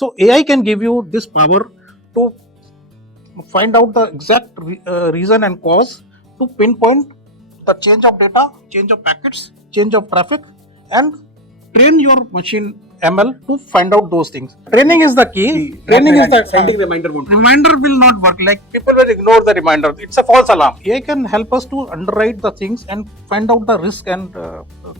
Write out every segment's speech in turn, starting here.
So AI can give you this power to find out the exact reason and cause, to pinpoint the change of data, change of packets, change of traffic, and train your machine ML to find out those things. Training is the key. Training is the sending reminder won't. Reminder will not work. Like, people will ignore the reminder. It's a false alarm. AI can help us to underwrite the things and find out the risk and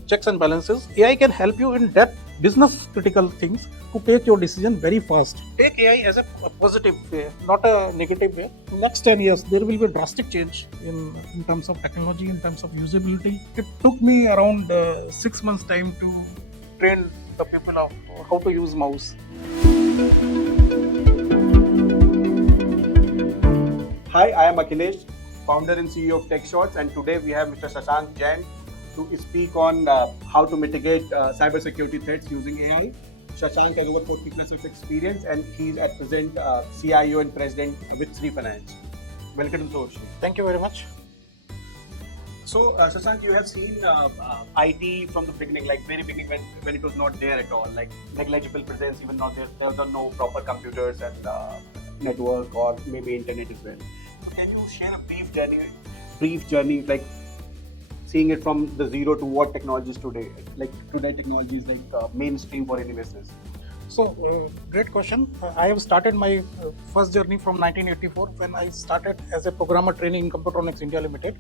checks and balances. AI can help you in depth business critical things to take your decision very fast. Take AI as a positive way, not a negative way. In next 10 years, there will be a drastic change in terms of technology, in terms of usability. It took me around 6 months time to train the people of how to use mouse. Hi, I am Akhilesh, founder and CEO of TechShots, and today we have Mr. Shashank Jain to speak on how to mitigate cybersecurity threats using AI. Shashank has over 40 plus of experience, and he's at present CIO and president with Shree Finance. Welcome to the show. Thank you very much. So, Shashank, you have seen IT from the beginning, like very beginning when it was not there at all, like negligible presence, even not there. There were no proper computers and network or maybe internet as well. So can you share a brief journey, like seeing it from the zero to what technologies today, like today technology is like mainstream for any business? So, great question. I have started my first journey from 1984 when I started as a programmer training in Computronics India Limited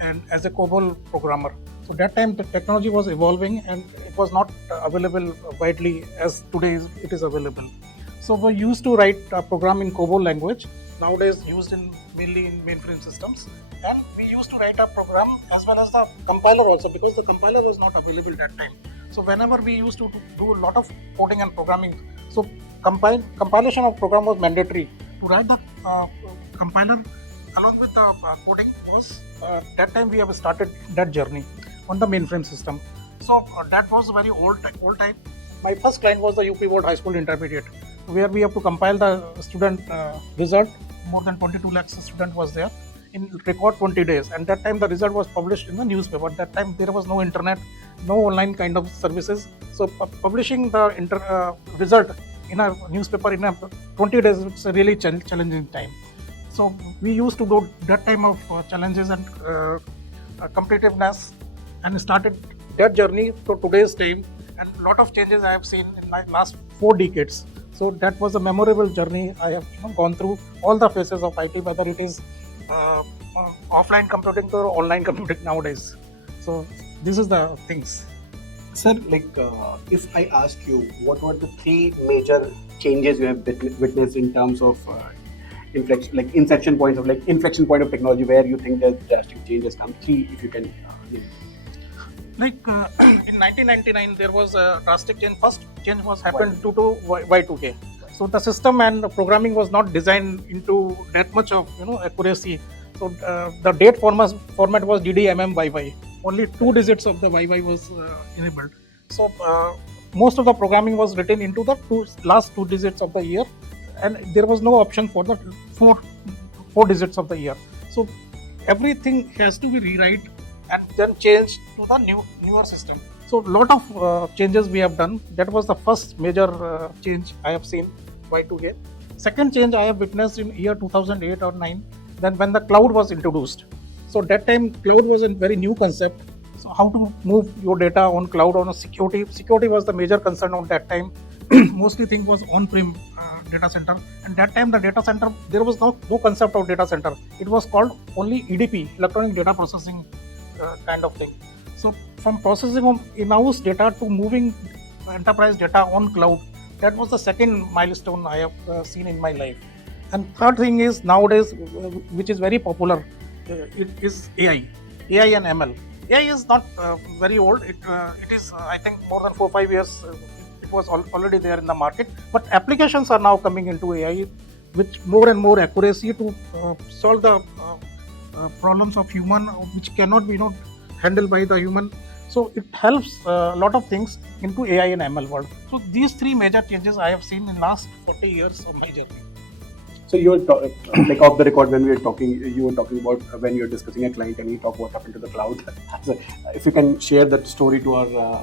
and as a COBOL programmer. So that time the technology was evolving and it was not available widely as today it is available. So we used to write a program in COBOL language, nowadays used mainly in mainframe systems, and we used to write a program as well as the compiler also, because the compiler was not available that time. So whenever we used to do a lot of coding and programming, so compilation of program was mandatory. To write the compiler along with the coding was that time we have started that journey on the mainframe system. So that was a very old time. My first client was the UP Board High School Intermediate, where we have to compile the student result. More than 22 lakhs student was there in record 20 days, and that time the result was published in the newspaper. That time there was no internet, no online kind of services, so publishing the result in a newspaper in 20 days, it's a really challenging time. So we used to go that time of challenges and competitiveness, and started that journey to today's time, and a lot of changes I have seen in my last 4 decades. So that was a memorable journey. I have gone through all the phases of IT, whether it is offline computing or online computing nowadays. So this is the things. Sir, like if I ask you, what were the 3 major changes you have witnessed in terms of inflection point of technology where you think that drastic changes come? 3, if you can. Like in 1999, there was a drastic change. First change was happened due to Y2K. So the system and programming was not designed into that much of accuracy. So the date format was DDMMYY. Only 2 digits of the YY was enabled. So most of the programming was written into the last 2 digits of the year, and there was no option for the four digits of the year. So everything has to be rewrite and then change to the newer system. So lot of changes we have done. That was the first major change I have seen Y2K. Second change I have witnessed in year 2008 or 9, then when the cloud was introduced. So that time cloud was a very new concept. So how to move your data on cloud, on a security was the major concern on that time. Mostly thing was on-prem data center, and that time the data center, there was no concept of data center. It was called only EDP, electronic data processing kind of thing. So from processing of in-house data to moving enterprise data on cloud, that was the second milestone I have seen in my life. And third thing is nowadays, which is very popular, it is AI and ML. AI is not very old. It is I think more than 4-5 years. It was already there in the market, but applications are now coming into AI with more and more accuracy to solve the problems of human, which cannot be handled by the human. So it helps a lot of things into AI and ML world. So these 3 major changes I have seen in last 40 years of my journey. So you were like off the record when we were talking, you were talking about when you were discussing a client and you talk what happened to the cloud. So if you can share that story to our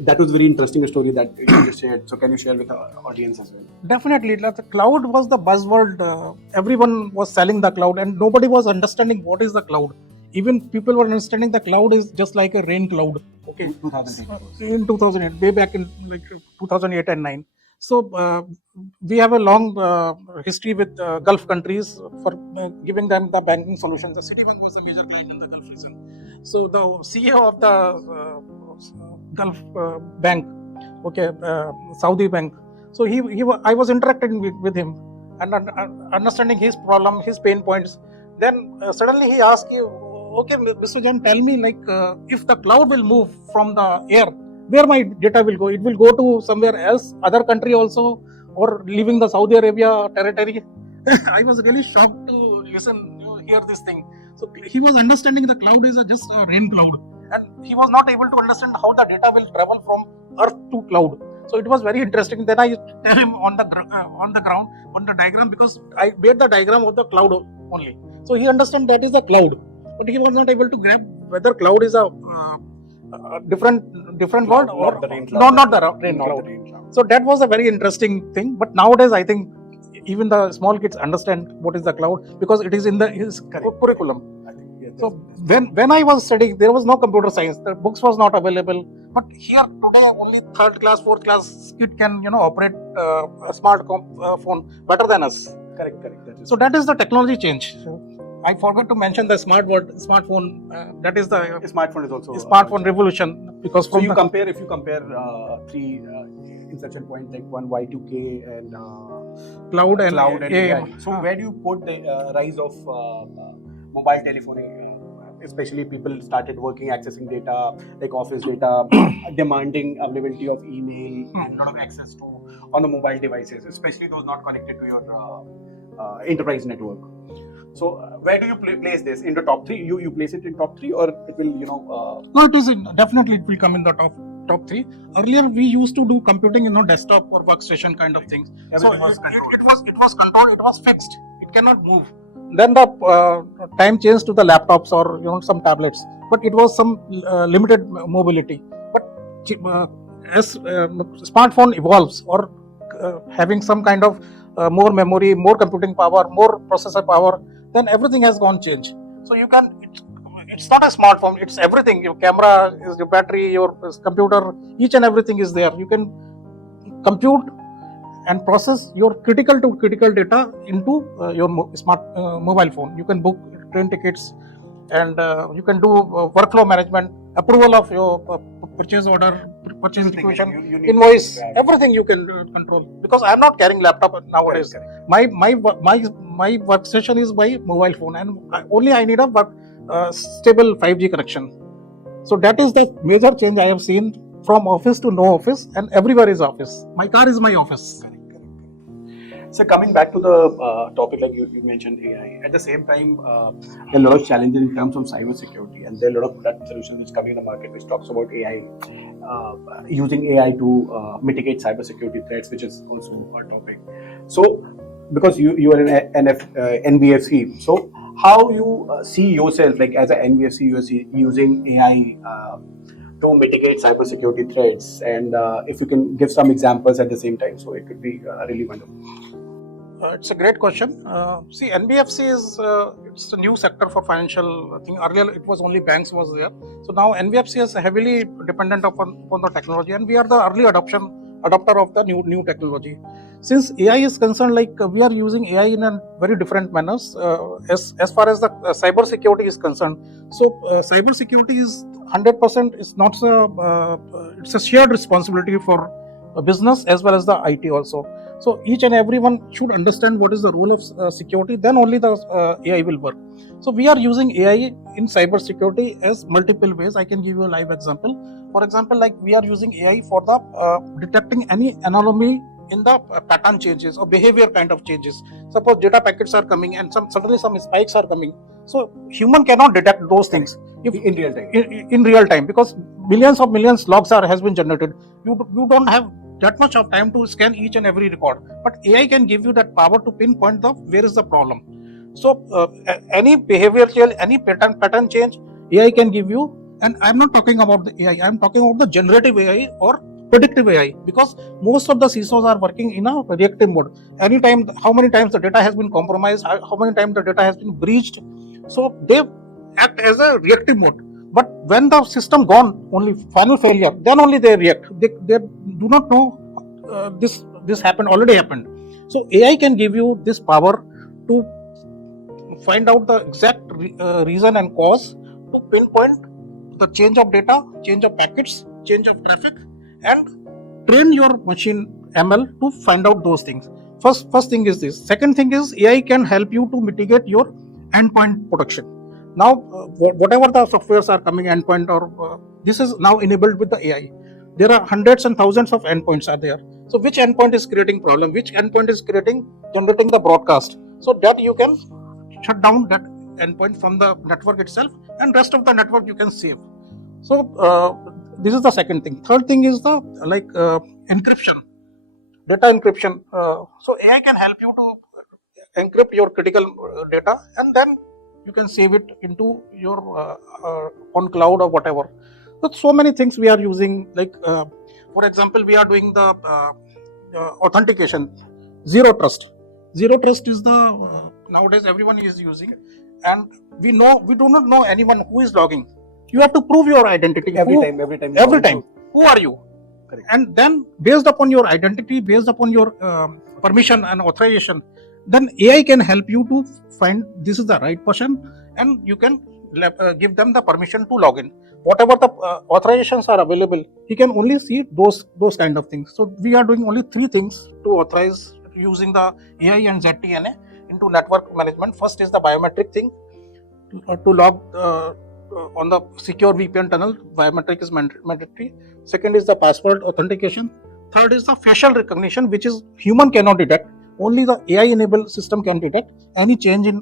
That was very interesting story that you just shared. So can you share with our audience as well? Definitely, the cloud was the buzzword. Everyone was selling the cloud, and nobody was understanding what is the cloud. Even people were understanding the cloud is just like a rain cloud. Okay, 2008. in 2008, way back in like 2008 and 9. So we have a long history with Gulf countries for giving them the banking solutions. The Citibank was a major client in the Gulf region. So the CEO of the Gulf Bank, okay, Saudi Bank. So I was interacting with him and understanding his problem, his pain points. Then suddenly he asked you, okay, Mr. Jain, tell me, like, if the cloud will move from the air, where my data will go? It will go to somewhere else, other country also, or leaving the Saudi Arabia territory. I was really shocked to listen, hear this thing. So he was understanding the cloud is just a rain cloud, and he was not able to understand how the data will travel from Earth to cloud. So it was very interesting. Then I tell him on the ground, on the diagram, because I made the diagram of the cloud only. So he understand that is the cloud, but he was not able to grab whether cloud is a different word or not the rain cloud. not the rain cloud. So that was a very interesting thing. But nowadays, I think even the small kids understand what is the cloud because it is in his curriculum. I think, yeah, so when I was studying, there was no computer science. The books was not available. But here today, only third class, fourth class kid can operate a smart phone better than us. Correct. So that is the technology change. I forgot to mention the smartphone. That is the smartphone is also smartphone revolution, because so if you compare three inception points like one Y2K and cloud and AI. So where do you put the rise of mobile telephony? Especially people started working, accessing data like office data, demanding availability of email and a lot of access to on the mobile devices, especially those not connected to your enterprise network. So where do you place this in the top three? You place it in top three, or it will No, it is definitely it will come in the top three. Earlier we used to do computing desktop or workstation kind of things. So it was controlled. It was fixed. It cannot move. Then the time changed to the laptops or some tablets, but it was some limited mobility. But as smartphone evolves or having some kind of more memory, more computing power, more processor power, then everything has gone change. So it's not a smartphone, it's everything. Your camera is your battery, your computer, each and everything is there. You can compute and process your critical data into your smart mobile phone. You can book train tickets, and you can do workflow management, approval of your purchase order, purchase execution, invoice, everything you can control. Because I am not carrying laptop nowadays. My workstation is my mobile phone, and only I need a stable 5G connection. So that is the major change I have seen from office to no office, and everywhere is office. My car is my office. So coming back to the topic, like you mentioned AI, at the same time, there are a lot of challenges in terms of cybersecurity, and there are a lot of product solutions which come in the market which talks about AI, using AI to mitigate cybersecurity threats, which is also our topic. So, because you are an NBFC, so how you see yourself, like as an NBFC, you are using AI to mitigate cybersecurity threats, and if you can give some examples at the same time, so it could be really wonderful. It's a great question. See, NBFC is it's a new sector for financial thing. Earlier, it was only banks was there. So now NBFC is heavily dependent upon the technology, and we are the early adopter of the new technology. Since AI is concerned, like we are using AI in a very different manners as far as the cyber security is concerned. So cyber security is 100%. It's not it's a shared responsibility for business as well as the IT also. So each and everyone should understand what is the role of security. Then only the AI will work. So we are using AI in cyber security as multiple ways. I can give you a live example. For example, like we are using AI for the detecting any anomaly in the pattern changes or behavior kind of changes. Suppose data packets are coming and suddenly some spikes are coming. So human cannot detect those things in real time. In real time, because millions logs has been generated. You don't have that much of time to scan each and every record, but AI can give you that power to pinpoint where is the problem. So any behavior change, any pattern change, AI can give you And I'm not talking about the AI, I'm talking about the generative AI or predictive AI, because most of the CISOs are working in a reactive mode. Anytime, how many times the data has been compromised, how many times the data has been breached. So they act as a reactive mode. But when the system gone, only final failure, then only they react. They do not know this happened, already happened. So AI can give you this power to find out the exact reason and cause, to pinpoint the change of data, change of packets, change of traffic, and train your machine ML to find out those things. First thing is this. Second thing is AI can help you to mitigate your endpoint protection. Now, whatever the softwares are coming endpoint, or this is now enabled with the AI. There are hundreds and thousands of endpoints are there. So which endpoint is creating problem? Which endpoint is generating the broadcast? So that you can shut down that endpoint from the network itself, and rest of the network you can save. So this is the second thing. Third thing is the encryption, data encryption. So AI can help you to encrypt your critical data, and then you can save it into your on cloud or whatever. So many things we are using, for example, we are doing the authentication, zero trust. Zero trust is the nowadays everyone is using, and we do not know anyone who is logging. You have to prove your identity Every time. who are you? Correct. And then based upon your identity, based upon your permission and authorization, then AI can help you to find this is the right person, and you can give them the permission to log in. Whatever the authorizations are available, he can only see those kind of things. So we are doing only 3 things to authorize using the AI and ZTNA into network management. First is the biometric thing, to log on the secure VPN tunnel. Biometric is mandatory. Second is the password authentication. Third is the facial recognition, which is human cannot detect. Only the AI enabled system can detect any change in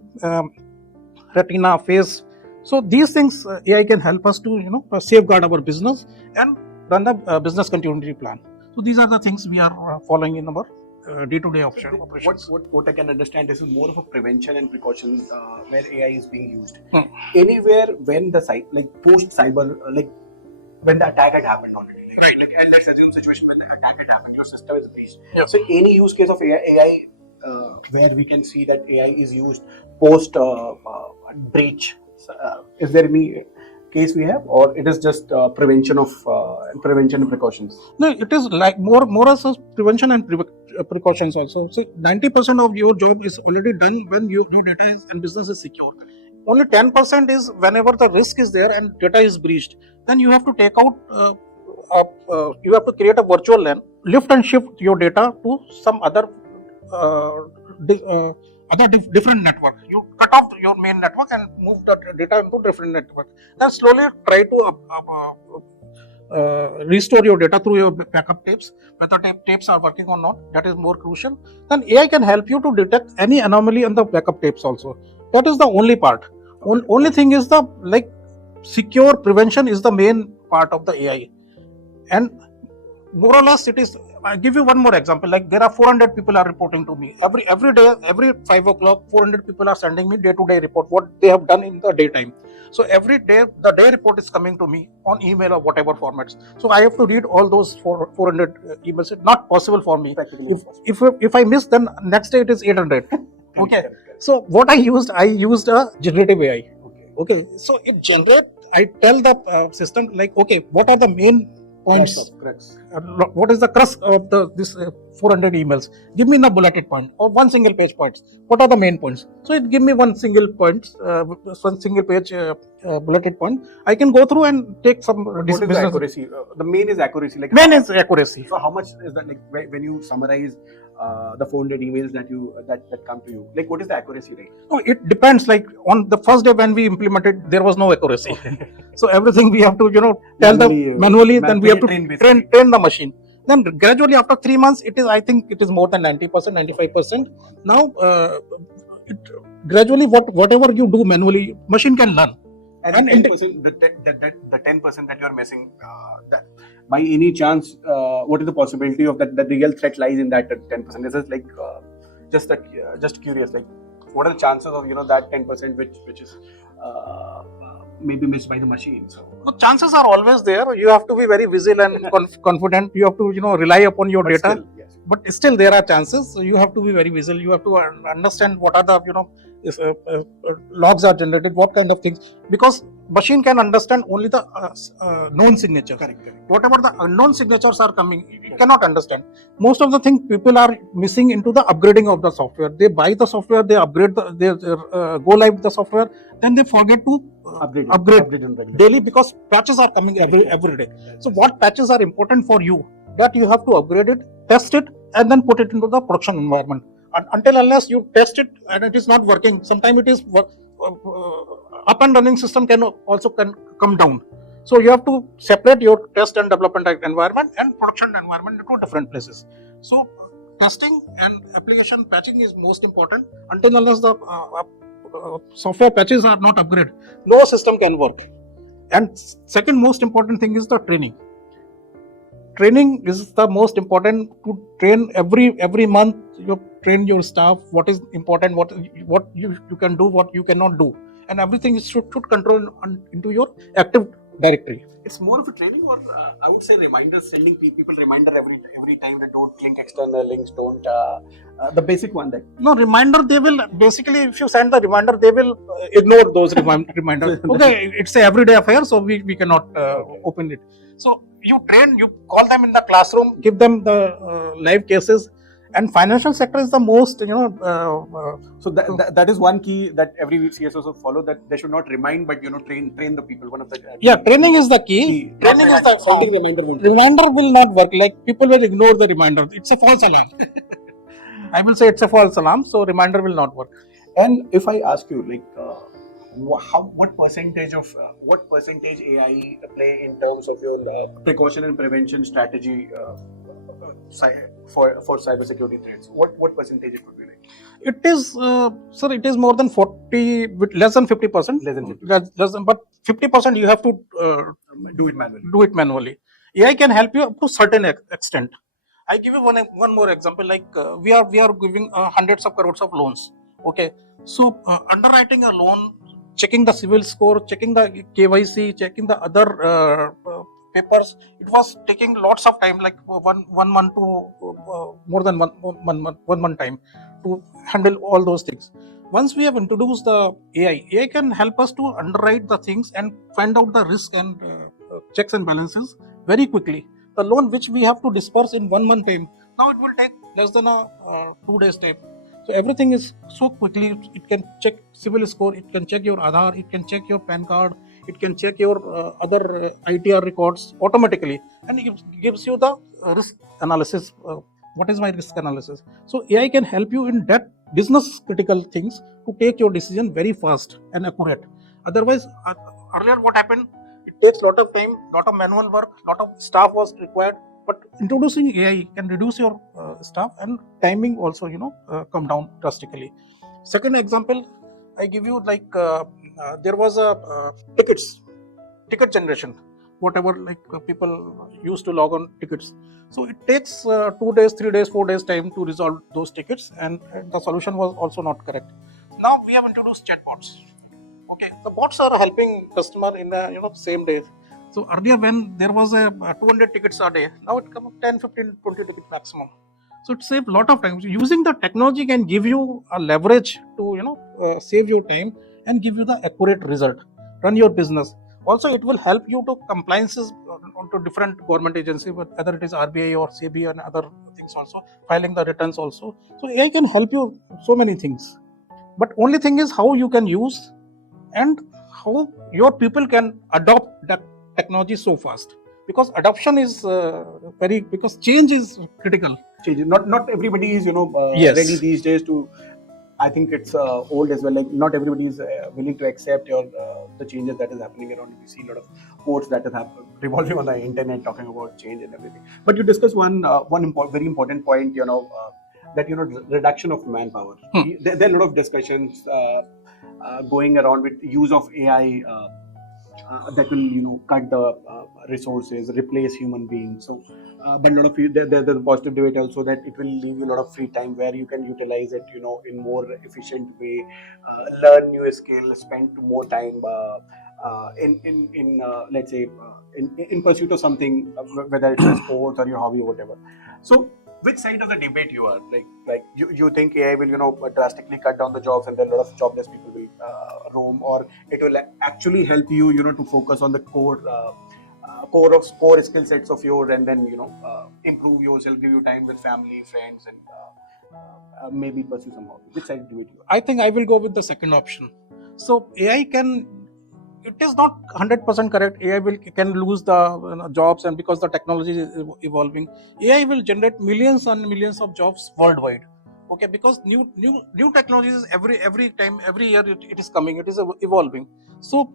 retina, face. So these things AI can help us to safeguard our business and run the business continuity plan. So these are the things we are following in our day-to-day operations. What I can understand, this is more of a prevention and precaution where AI is being used. Hmm. Anywhere when the site, like post cyber, like when the attack had happened already. And let's assume situation when the attack had happened, your system is breached. Yeah. So any use case of AI where we can see that AI is used post breach, is there any case we have, or it is just prevention and precautions? No, it is like more as a prevention and precautions also. So 90% of your job is already done when your data is and business is secure. Only 10% is whenever the risk is there and data is breached. Then you have to take out, you have to create a virtual LAN, lift and shift your data to some other different network. You cut off your main network and move the data into different network. Then slowly try to restore your data through your backup tapes, whether tapes are working or not. That is more crucial. Then AI can help you to detect any anomaly on the backup tapes also. That is the only part. Only thing is the secure prevention is the main part of the AI. And more or less it is. I give you one more example. Like there are 400 people are reporting to me every day, every 5 o'clock. 400 people are sending me day-to-day report what they have done in the daytime. So every day the day report is coming to me on email or whatever formats. So I have to read all those 400 emails. It's not possible for me. If I miss, then next day it is 800. Okay. So what I used a generative AI. Okay. So it generate. I tell the system like, okay, what are the main points? What is the crux of this 400 emails? Give me the bulleted point or one single page points. What are the main points? So it give me one single point, one single page bulleted point. I can go through and take some. What is the accuracy? The main is accuracy. Like main is accuracy. So how much is that? Like when you summarize the 400 emails that come to you, like what is the accuracy rate? No, it depends. Like on the first day when we implemented, there was no accuracy. Okay. So everything we have to tell them manually. Then we have to train the machine. Then gradually after 3 months, I think it is more than 90%, 95%. Now gradually whatever you do manually, machine can learn. And 10%, the 10% that you are missing, by any chance, what is the possibility of that? The real threat lies in that 10%. This is like just curious. Like, what are the chances of that 10% which is maybe missed by the machine. So, the chances are always there. You have to be very vigilant and confident. You have to, rely upon your but data. still, yes. But still there are chances. So you have to be very vigilant. You have to understand what are the, if, logs are generated, what kind of things, because machine can understand only the known signatures. Correct. Whatever the unknown signatures are coming, it cannot understand. Most of the things people are missing into the upgrading of the software. They buy the software, they upgrade they go live with the software, then they forget to upgrade daily, because patches are coming every day. So what patches are important for you, that you have to upgrade it, test it, and then put it into the production environment. Until unless you test it and it is not working, sometimes it is up and running system can come down. So you have to separate your test and development environment and production environment into different places. So testing and application patching is most important. Until unless the software patches are not upgraded, no system can work. And second most important thing is the training. Training is the most important. To train every month, you train your staff what is important, what you can do, what you cannot do, and everything should control into your active directory. It's more of a training, or I would say reminders, sending people reminder every time that don't link external links, don't the basic one. That no reminder, they will basically, if you send the reminder, they will ignore those reminders. Okay, it's a everyday affair, so we cannot open it. So you train, you call them in the classroom, give them the live cases. And financial sector is the most, so that is one key that every CSO should follow, that they should not remind, but train the people. One of the training is the key. Training is the reminder will not work. Like, people will ignore the reminder. It's a false alarm. I will say it's a false alarm. So reminder will not work. And if I ask you, like, what percentage AI play in terms of your precaution and prevention strategy for cybersecurity threats? What percentage it would be like? It is, sir, it is more than 40, less than 50%. But 50% you have to do it manually. AI can help you up to certain extent. I give you one more example. Like, we are giving hundreds of crores of loans. Okay, so underwriting a loan, checking the civil score, checking the KYC, checking the other papers, it was taking lots of time, like one month to more than one month time to handle all those things. Once we have introduced the AI can help us to underwrite the things and find out the risk and checks and balances very quickly. The loan which we have to disperse in 1 month time, now it will take less than 2 days time. So everything is so quickly. It can check civil score, it can check your Aadhaar, it can check your PAN card, it can check your other ITR records automatically, and it gives you the risk analysis. What is my risk analysis? So AI can help you in that business critical things to take your decision very fast and accurate. Otherwise, earlier what happened? It takes a lot of time, lot of manual work, lot of staff was required. But introducing AI can reduce your staff, and timing also, come down drastically. Second example, I give you, like, there was a ticket generation, whatever, like, people used to log on tickets. So it takes 2 days, 3 days, 4 days time to resolve those tickets, and the solution was also not correct. Now we have introduced chatbots. Okay, the bots are helping customer in the same day. So earlier, when there was a 200 tickets a day, now it comes 10, 15, 20 tickets maximum. So it saves a lot of time. Using the technology can give you a leverage to save your time and give you the accurate result. Run your business. Also, it will help you to compliances onto different government agencies, whether it is RBI or SEBI and other things also, filing the returns also. So AI can help you so many things. But only thing is how you can use and how your people can adopt that technology so fast. Because adoption is because change is critical. Not everybody is Yes. ready these days to. I think it's old as well. Like, not everybody is willing to accept the changes that is happening around. You see a lot of quotes that is revolving on the internet talking about change and everything. But you discussed one very important point. That reduction of manpower. There are a lot of discussions going around with use of AI. That will cut the resources, replace human beings. So, but a lot of there's a positive debate also that it will leave you a lot of free time where you can utilize it, in more efficient way, learn new skills, spend more time in let's say in pursuit of something, whether it's a sport or your hobby or whatever. So which side of the debate you are, like you think AI will drastically cut down the jobs and then a lot of jobless people will roam, or it will actually help you to focus on the core skill sets of yours, and then improve yourself, give you time with family, friends, and maybe pursue some hobby. Which side do it you are? I think I will go with the second option. So AI can, it is not 100% correct. AI can lose the jobs, and because the technology is evolving, AI will generate millions and millions of jobs worldwide. Okay, because new technologies every time, every year it is coming, it is evolving. So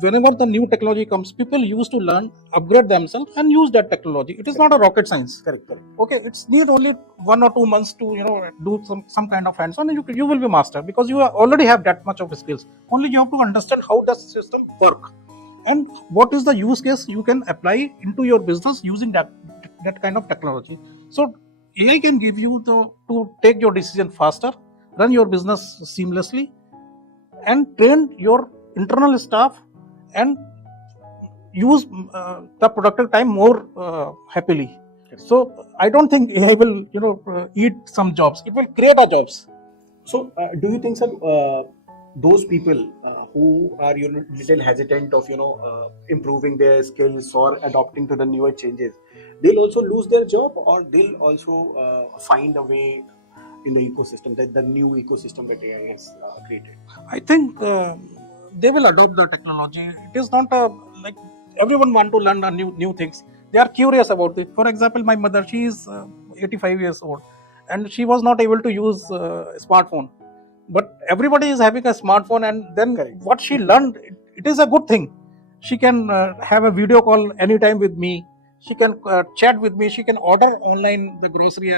whenever the new technology comes, people used to learn, upgrade themselves, and use that technology. It is not a rocket science. Correct. Okay, it's need only 1 or 2 months to do some kind of hands-on, and you will be master, because you already have that much of skills. Only you have to understand how does the system work, and what is the use case you can apply into your business using that kind of technology. So AI can give you to take your decision faster, run your business seamlessly, and train your internal staff, and use the productive time more happily. So I don't think AI will eat some jobs. It will create a jobs. So, do you think, sir, those people who are little hesitant of improving their skills or adopting to the newer changes, they'll also lose their job, or they'll also find a way in the ecosystem, that the new ecosystem that AI has created? I think they will adopt the technology. It is not like everyone want to learn new things. They are curious about it. For example, my mother, she is 85 years old, and she was not able to use smartphone. But everybody is having a smartphone, and then Correct. what she learned, it is a good thing. She can have a video call anytime with me. She can chat with me. She can order online the grocery.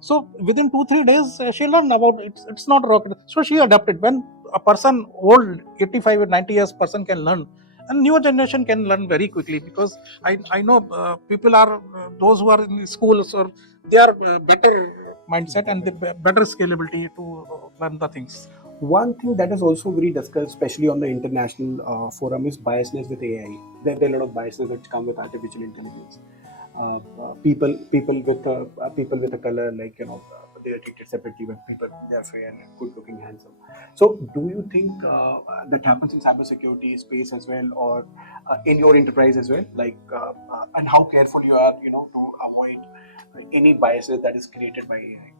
So within 2-3 days, she learned about it. It's not rocket. So she adapted. When a person old, 85 or 90 years person can learn, and newer generation can learn very quickly, because I know people are those who are in schools, or they are better mindset and the better scalability to learn the things. One thing that is also very discussed, especially on the international forum, is biasness with AI. There are a lot of biases that come with artificial intelligence. People with a color, like they are treated separately, but people, they are fair and good looking, handsome. So, do you think that happens in cybersecurity space as well, or in your enterprise as well? And how careful you are, to avoid any biases that is created by AI?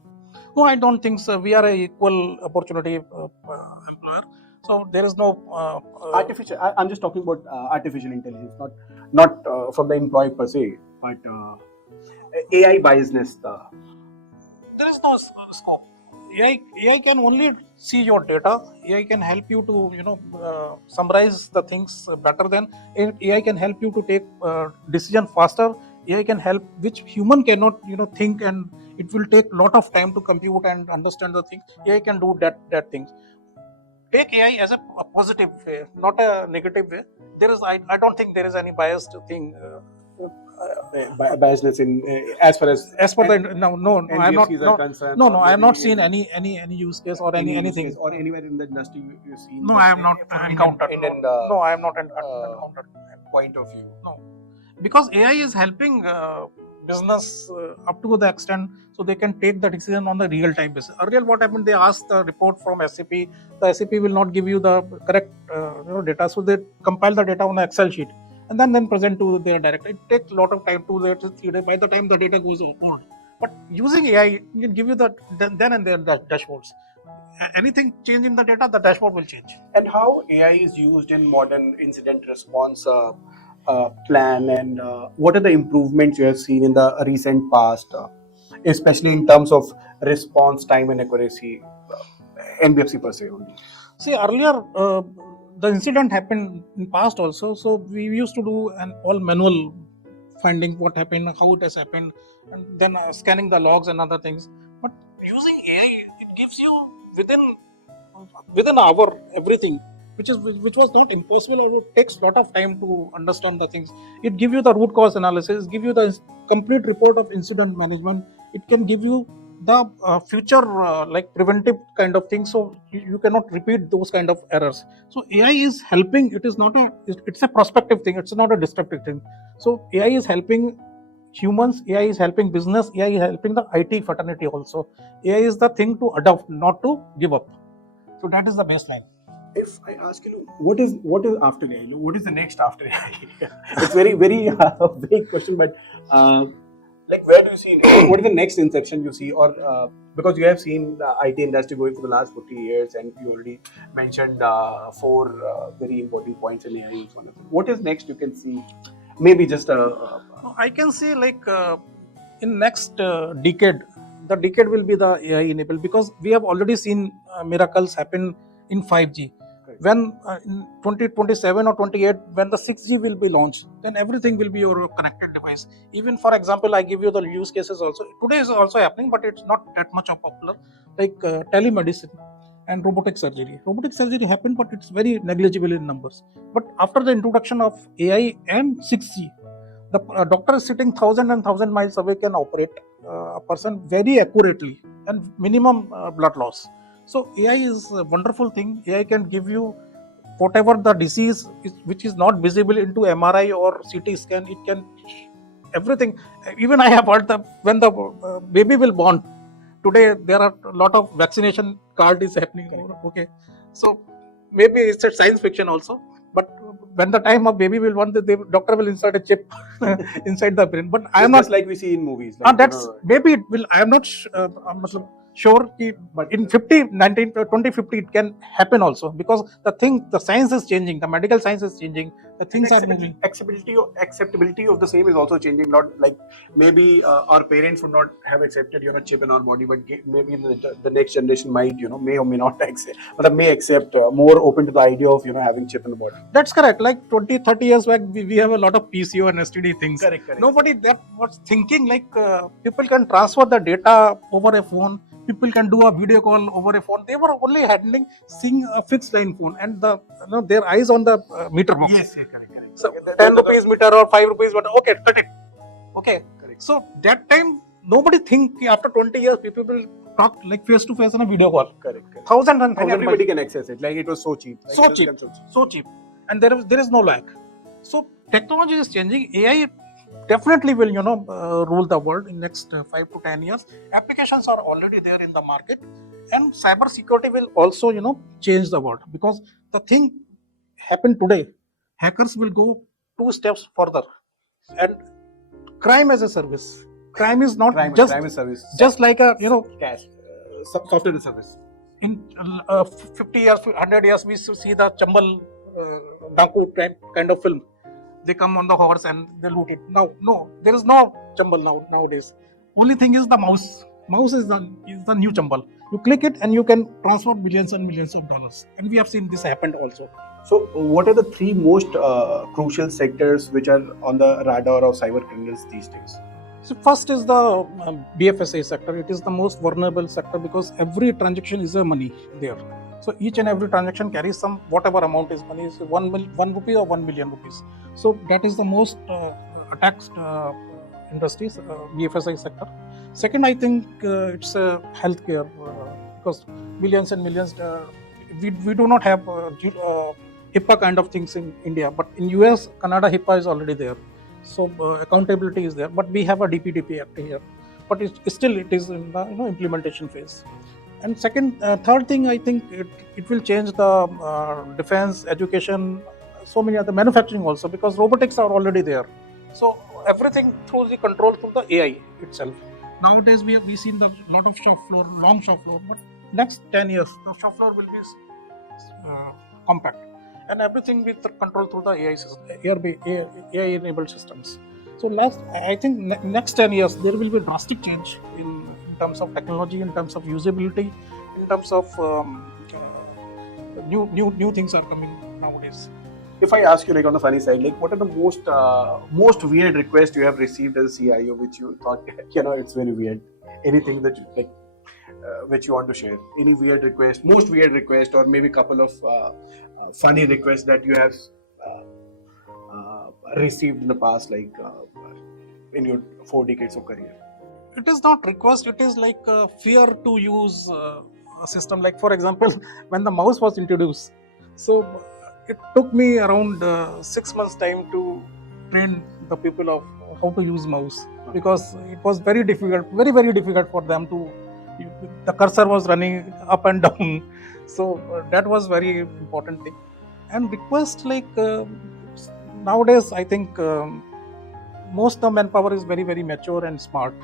No, I don't think so. We are a equal opportunity employer, so there is no Artificial. I'm just talking about artificial intelligence, not from the employee per se, but AI biasness. There is no scope. AI can only see your data. AI can help you to summarize the things better than. AI can help you to take decision faster. AI can help which human cannot think, and it will take lot of time to compute and understand the things. AI can do that things. Take AI as a positive way, not a negative way. I don't think there is any biased thing. Biasness in as far as No, I am not. NBFCs are concerned, No, or I am maybe not seen in any use case or any use anything. case, or anywhere in the industry you've seen. No, I am not encountered. Indian No, I am not encountered. point of view. No, because AI is helping business up to the extent so they can take the decision on the real time basis. Earlier, what happened? They asked the report from SAP. The SAP will not give you the correct data, so they compile the data on an Excel sheet and then present to their director. It takes a lot of time, 2 days, 3 days. By the time the data goes old, but using AI, it can give you the then and there dashboards. Anything change in the data, the dashboard will change. And how AI is used in modern incident response plan, and what are the improvements you have seen in the recent past, especially in terms of response time and accuracy, NBFC per se only? See, earlier the incident happened in past also, so we used to do an all manual finding what happened, how it has happened, and then scanning the logs and other things. But using AI, it gives you within an hour everything, which was not impossible, or it takes lot of time to understand the things. It give you the root cause analysis, give you the complete report of incident management. It can give you the future like preventive kind of thing, so you cannot repeat those kind of errors. So AI is helping. It is not a, it's a prospective thing, it's not a destructive thing. So AI is helping humans, AI is helping business, AI is helping the IT fraternity also. AI is the thing to adopt, not to give up. So that is the baseline. If I ask you, what is after AI? What is the next after AI? It's very vague question, but like where do you see what is the next inception you see, or because you have seen the IT industry going for the last 40 years, and you already mentioned four very important points in AI is one of them. What is next you can see? Maybe just I can say like in next decade, the decade will be the AI enabled, because we have already seen miracles happen in 5G. Correct. When in 2027 or 28, when the 6G will be launched, then everything will be your connected device. Even for example, I give you the use cases also. Today is also happening, but it's not that much of popular, like telemedicine and robotic surgery. Robotic surgery happened, but it's very negligible in numbers. But after the introduction of AI and 6G, the doctor is sitting thousand and thousand miles away can operate a person very accurately and minimum blood loss. So AI is a wonderful thing. AI can give you whatever the disease is, which is not visible into MRI or CT scan. It can everything. Even I have heard that when the baby will born, today there are a lot of vaccination card is happening. Okay, so maybe it's a science fiction also, but when the time of baby will born, the doctor will insert a chip inside the brain. But I am not just like we see in movies. Like, that's maybe it will. I am not sure, but in 50, 19, 2050 it can happen also, because the science is changing, the medical science is changing, the things are moving. Acceptability of the same is also changing. Not like maybe our parents would not have accepted chip in our body, but maybe the next generation might may or may not accept, but may accept, more open to the idea of having chip in the body. That's correct. Like 20, 30 years back, we have a lot of PCO and STD things. Correct. Nobody that was thinking like people can transfer the data over a phone. People can do a video call over a phone. They were only handling seeing a fixed line phone, and their eyes on the meter box. Yes, correct. So 10 rupees meter or 5 rupees meter. Okay, cut it. Okay. Correct. So that time nobody think after 20 years people will talk like face to face on a video call. Correct. Thousand and everybody can access it. Like it was so cheap. So cheap. And there is no lag. So technology is changing. AI definitely will rule the world in next 5 to 10 years. Applications are already there in the market, and cybersecurity will also change the world, because the thing happened today. Hackers will go 2 steps further, and crime as a service. Crime is not crime is service. Just like a cash software as a service. In 50 years, 100 years, we see the Chambal Danku kind of film. They come on the horse and they loot it. Now, no, there is no Chambal nowadays. Only thing is the mouse. Mouse is the new Chambal. You click it and you can transfer millions and millions of dollars. And we have seen this happened also. So, what are the 3 most crucial sectors which are on the radar of cyber criminals these days? So first is the BFSI sector. It is the most vulnerable sector, because every transaction is a money there. So each and every transaction carries some whatever amount is money, is 1 rupee or 1 million rupees. So that is the most attacked industries, BFSI sector. Second, I think it's healthcare, because millions and millions. We do not have HIPAA kind of things in India, but in US, Canada, HIPAA is already there. So accountability is there, but we have a DPDP Act here, but it is in the implementation phase. And third thing, I think it will change the defense, education, so many other manufacturing also, because robotics are already there. So everything through the control through the AI itself. Nowadays we seen the lot of shop floor, long shop floor, but next 10 years the shop floor will be compact, and everything with control through the AI system, AI enabled systems. So I think next 10 years there will be drastic change in terms of technology, in terms of usability, in terms of new things are coming nowadays. If I ask you, like on the funny side, like what are the most weird requests you have received as a CIO, which you thought it's very weird? Anything that you like, which you want to share? Any weird request, most weird request, or maybe couple of funny requests that you have received in the past, like in your 4 decades of career? It is not request, it is like fear to use a system. Like for example, when the mouse was introduced, so it took me around 6 months time to train the people of how to use mouse, because it was very difficult, very difficult for them to, the cursor was running up and down. So that was very important thing. And request, like nowadays I think most of manpower is very mature and smart,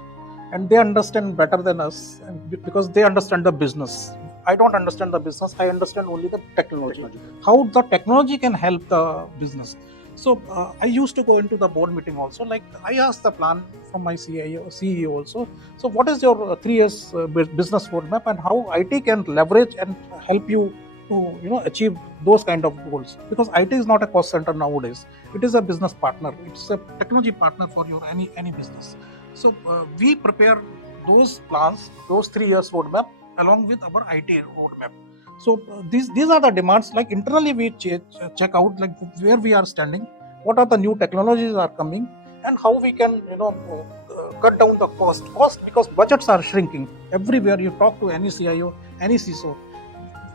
and they understand better than us, and because they understand the business. I don't understand the business, I understand only the technology, how the technology can help the business. So I used to go into the board meeting also, like I asked the plan from my CEO also. So what is your 3 years business roadmap, and how IT can leverage and help you to achieve those kind of goals, because IT is not a cost center nowadays, it is a business partner, it's a technology partner for your any business. So we prepare those plans, those 3 years roadmap along with our IT roadmap. So these are the demands. Like internally we check out like where we are standing, what are the new technologies are coming, and how we can cut down the cost, because budgets are shrinking everywhere. You talk to any CIO, any CISO,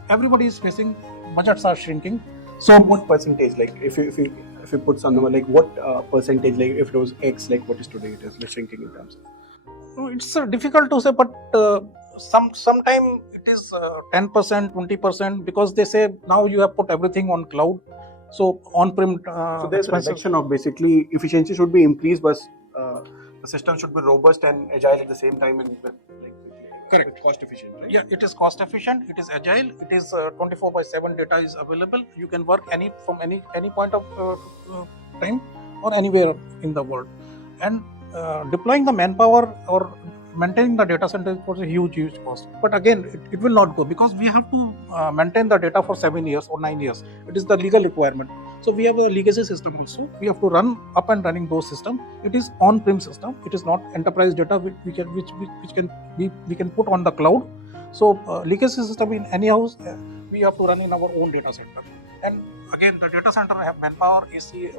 everybody is facing budgets are shrinking. So what percentage, like if you put some number, like what percentage, like if it was X, like what is today it is like shrinking in terms of? It's difficult to say, but sometime it is 10%, 20%, because they say now you have put everything on cloud, so on-prem. So there's a reduction of basically efficiency should be increased, but the system should be robust and agile at the same time, and correct, cost efficient, right? Yeah, it is cost efficient, it is agile, it is 24/7 data is available. You can work from any point of time or anywhere in the world. And deploying the manpower or maintaining the data center was a huge cost. But again, it will not go, because we have to maintain the data for 7 years or 9 years. It is the legal requirement. So we have a legacy system also. We have to run up and running those systems. It is on-prem system. It is not enterprise data which we can put on the cloud. So legacy system in any house, we have to run in our own data center. And again, the data center have manpower, AC,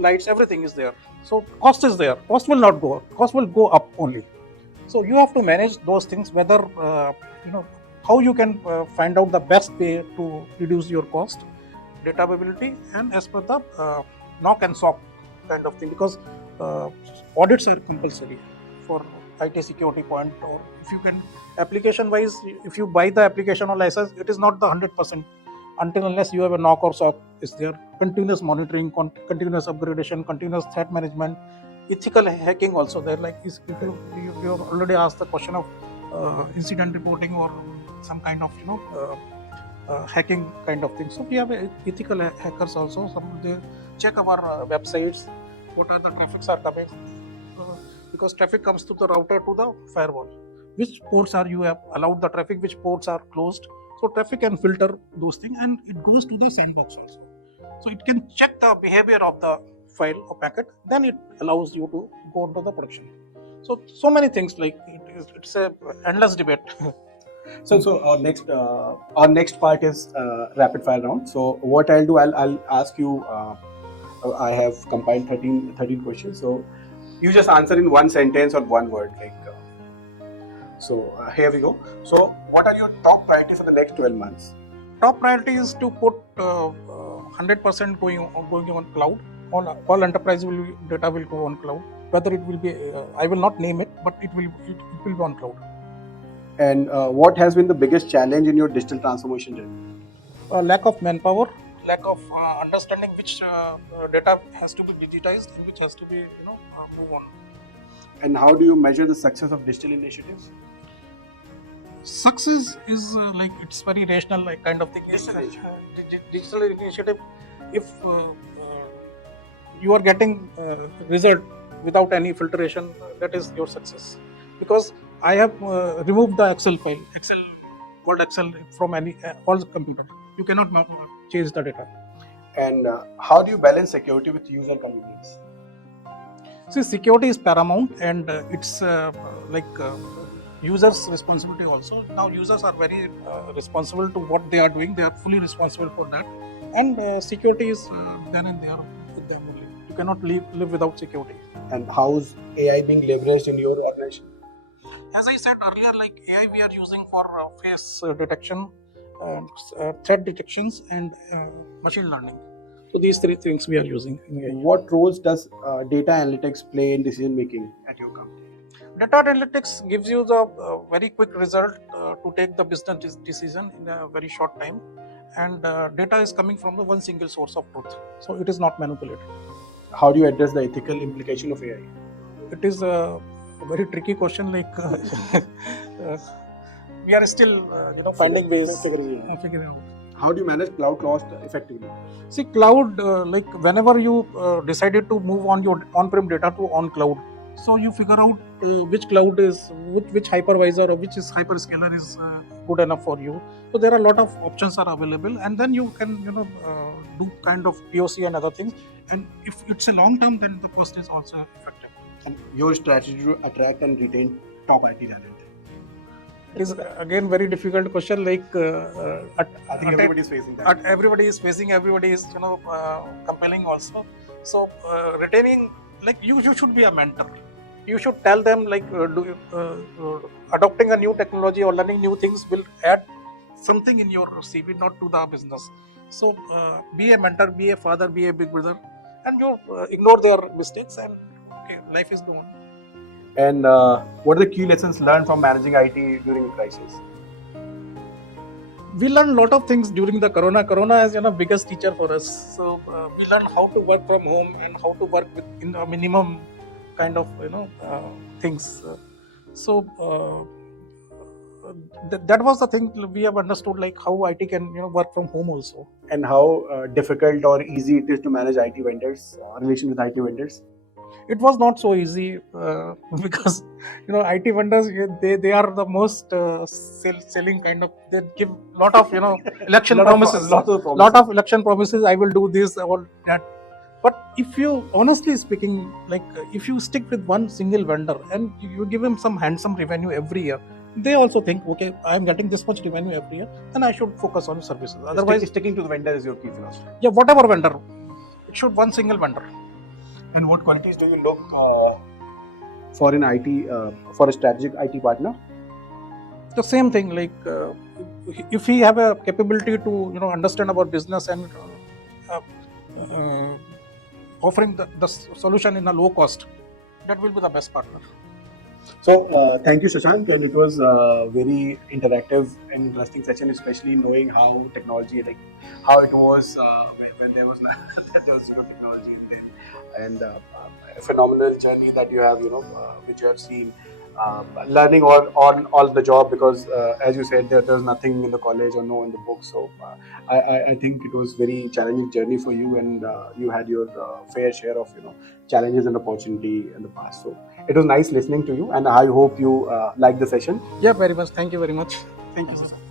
lights, everything is there. So cost is there. Cost will not go. Cost will go up only. So you have to manage those things. Whether how you can find out the best way to reduce your cost, data availability, and as per the knock and SOC kind of thing, because audits are compulsory for IT security point. Or if you can application wise, if you buy the application or license, it is not the 100%. Until unless you have a knock or SOC is there, continuous monitoring, continuous upgradation, continuous threat management, ethical hacking also there. Like if you have already asked the question of incident reporting or some kind of hacking kind of thing. So we have ethical hackers also. They check our websites, what are the traffics are coming, because traffic comes to the router to the firewall. Which ports are you have allowed the traffic, which ports are closed. So traffic can filter those things, and it goes to the sandbox also. So it can check the behavior of the file or packet, then it allows you to go into the production. So many things, like it's a endless debate. So our next part is rapid fire round. So what I'll do, I'll ask you. I have compiled 13 questions. So you just answer in one sentence or one word. Here we go. So what are your top priorities for the next 12 months? Top priority is to put 100% going on cloud. All enterprise data will go on cloud. Whether it will be, I will not name it, but it will be on cloud. And what has been the biggest challenge in your digital transformation journey? Lack of manpower, lack of understanding which data has to be digitized and which has to be move on. And how do you measure the success of digital initiatives? Success is it's very rational kind of thing. Digital initiative, if you are getting result without any filtration, that is your success. Because I have removed the Excel file, Word Excel from all the computer. You cannot change the data. And how do you balance security with user convenience? See, security is paramount, and it's users' responsibility also. Now users are very responsible to what they are doing. They are fully responsible for that. And security is then and there with them only. You cannot live without security. And how is AI being leveraged in your organization? As I said earlier, like AI we are using for face detection, threat detections, and machine learning. So these three things we are using in AI. What roles does data analytics play in decision making at your company? Data analytics gives you the very quick result to take the business decision in a very short time, and data is coming from the one single source of truth, so it is not manipulated. How do you address the ethical implication of AI? It is a very tricky question. Like we are still, finding ways, figuring it out. How do you manage cloud cost effectively? See, cloud, like whenever you decided to move on your on-prem data to on cloud, so you figure out which cloud is which hypervisor or which is hyperscaler is good enough for you. So there are a lot of options are available, and then you can do kind of POC and other things. And if it's a long term, then the cost is also effective. And your strategy to attract and retain top IT talent? It is again very difficult question. Like I think everybody is facing that. Everybody is facing. Everybody is compelling also. So retaining, like you should be a mentor. You should tell them like adopting a new technology or learning new things will add something in your CV, not to the business. So be a mentor, be a father, be a big brother, and you ignore their mistakes, and okay, life is going on. And what are the key lessons learned from managing IT during a crisis? We learned a lot of things during the corona. Corona is biggest teacher for us. So we learned how to work from home and how to work with a minimum kind of things. So that was the thing we have understood, like how IT can work from home also. And how difficult or easy it is to manage IT vendors, relation with IT vendors? It was not so easy because IT vendors, they are the most selling kind of. They give lot of election promises, lot of election promises. I will do this, all that. But if you honestly speaking, like if you stick with one single vendor and you give him some handsome revenue every year, they also think, okay, I am getting this much revenue every year, then I should focus on services. Otherwise, sticking to the vendor is your key philosophy. Yeah, whatever vendor, it should one single vendor. And what qualities do you look for in IT, for a strategic IT partner? The same thing, like if he have a capability to understand our business and offering the solution in a low cost, that will be the best partner. So thank you, Shashank, and it was a very interactive and interesting session, especially knowing how technology, like how it was when there was no technology then, and a phenomenal journey that you have, which you have seen. Learning on the job, because as you said, there's nothing in the college or no in the book. So I think it was very challenging journey for you, and you had your fair share of challenges and opportunity in the past. So it was nice listening to you, and I hope you liked the session. Yeah, very much. Thank you very much. Thank you.